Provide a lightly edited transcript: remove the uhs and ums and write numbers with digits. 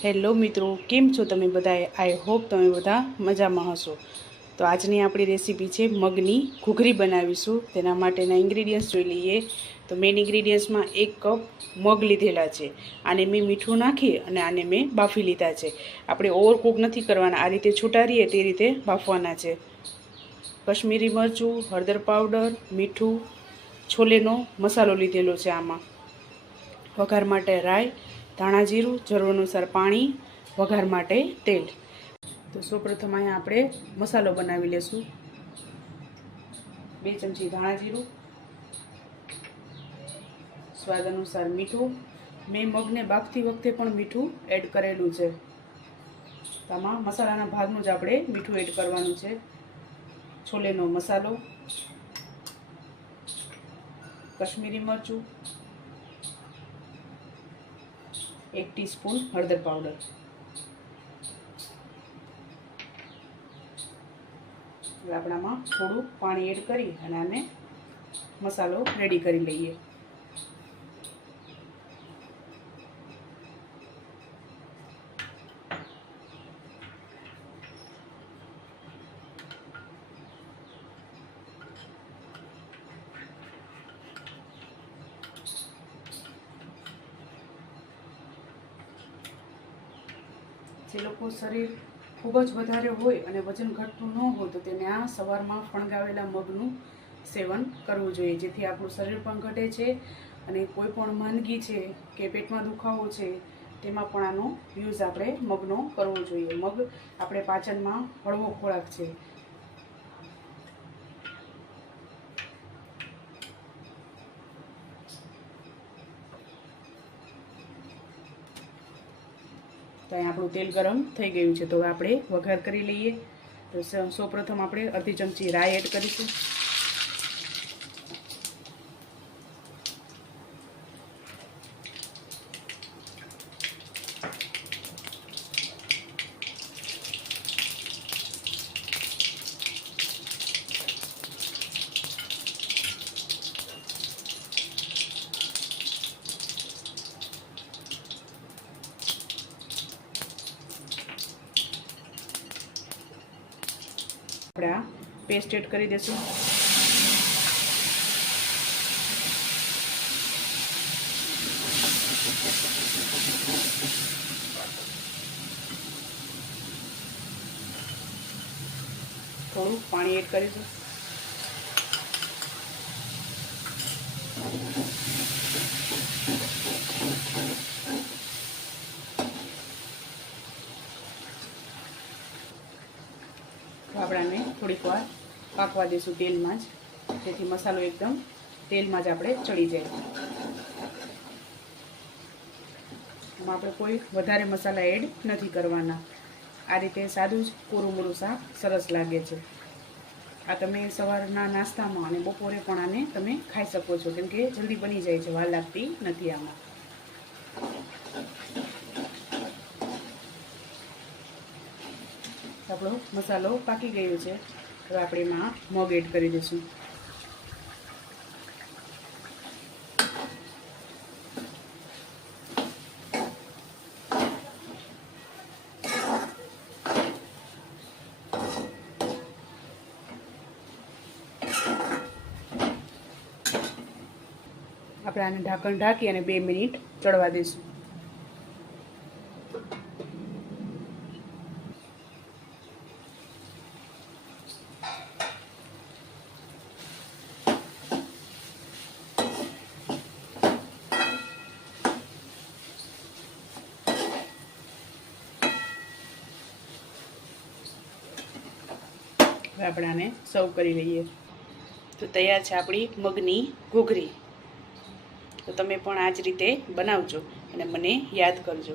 Hello મિત્રો, કેમ છો તમે બધા? આઈ હોપ તમે બધા મજામાં હશો. તો આજની આપણી રેસીપી છે મગની ઘૂઘરી બનાવીશું. તેના માટેના ઇન્ગ્રીડિયન્ટ્સ જોઈ લઈએ. તો મેઇન ઇન્ગ્રીડિયન્ટ્સમાં 1 કપ મગ લીધેલા છે. આને મેં મીઠું નાખી અને આને મેં બાફી લીધા છે. આપણે ઓવરકુક નથી કરવાના, આ રીતે છૂટારીએ તે રીતે બાફવાના છે. કશ્મીરી મરચું, હળદર પાવડર, મીઠું, છોલેનો મસાલો લીધેલો છે. આમાં વઘાર માટે રાઈ, ધાણા જીરું, જરૂર અનુસાર પાણી, વઘાર માટે તેલ. તો સૌપ્રથમ અહીંયા આપણે મસાલો બનાવી લેશું. 2 ચમચી ધાણા જીરું, સ્વાદ અનુસાર મીઠું. મેં મગને બાફતી વખતે પણ મીઠું એડ કરેલું છે. આમાં મસાલાના ભાગનું જ આપણે મીઠું એડ કરવાનું છે. છોલેનો મસાલો, કશ્મીરી મરચું, 1 ટીસ્પૂન હળદર પાવડર. આપણામાં થોડું પાણી એડ કરી અને આને મસાલો રેડી કરી લઈએ. જે લોકો શરીર ખૂબ જ વધારે હોય અને વજન ઘટતું ન હોય તો તેને આ સવારમાં ફણગાવેલા મગનું સેવન કરવું જોઈએ, જેથી આપણું શરીર પણ ઘટે છે અને કોઈ પણ માંદગી છે કે પેટમાં દુખાવો છે તેમાં પણ આનો યુઝ આપણે મગનો કરવો જોઈએ. મગ આપણે પાચનમાં હળવો ખોરાક છે. તો અહીં આપણું તેલ ગરમ થઈ ગયું છે. તો આપણે વઘાર કરી લઈએ. તો સૌપ્રથમ આપણે અડધી ચમચી રાઈ એડ કરીશું. આપણે આ પેસ્ટ એડ કરી દઈશું. થોડું પાણી એડ કરીશું. આપણાને થોડીક વાર પાકવા દઈશું તેલમાં જ, જેથી મસાલો એકદમ તેલમાં જ આપણે ચડી જાય. આમાં આપણે કોઈ વધારે મસાલા એડ નથી કરવાના. આ રીતે સાદું જ કોરું મોરું શાક સરસ લાગે છે. આ તમે સવારના નાસ્તામાં અને બપોરે પણ આને તમે ખાઈ શકો છો, કેમ કે જલ્દી બની જાય છે, વાર લાગતી નથી આમાં. આપણો મસાલો પાકી ગયો છે. હવે આપણે એમાં મગ એડ કરી દઈશું. આપણે આને ઢાંકણ ઢાંકી અને 2 મિનિટ ચડવા દઈશું. હવે આપણે આને સર્વ કરી લઈએ. તો તૈયાર છે આપણી મગની ઘૂઘરી. તો તમે પણ આ જ રીતે બનાવજો અને મને યાદ કરજો.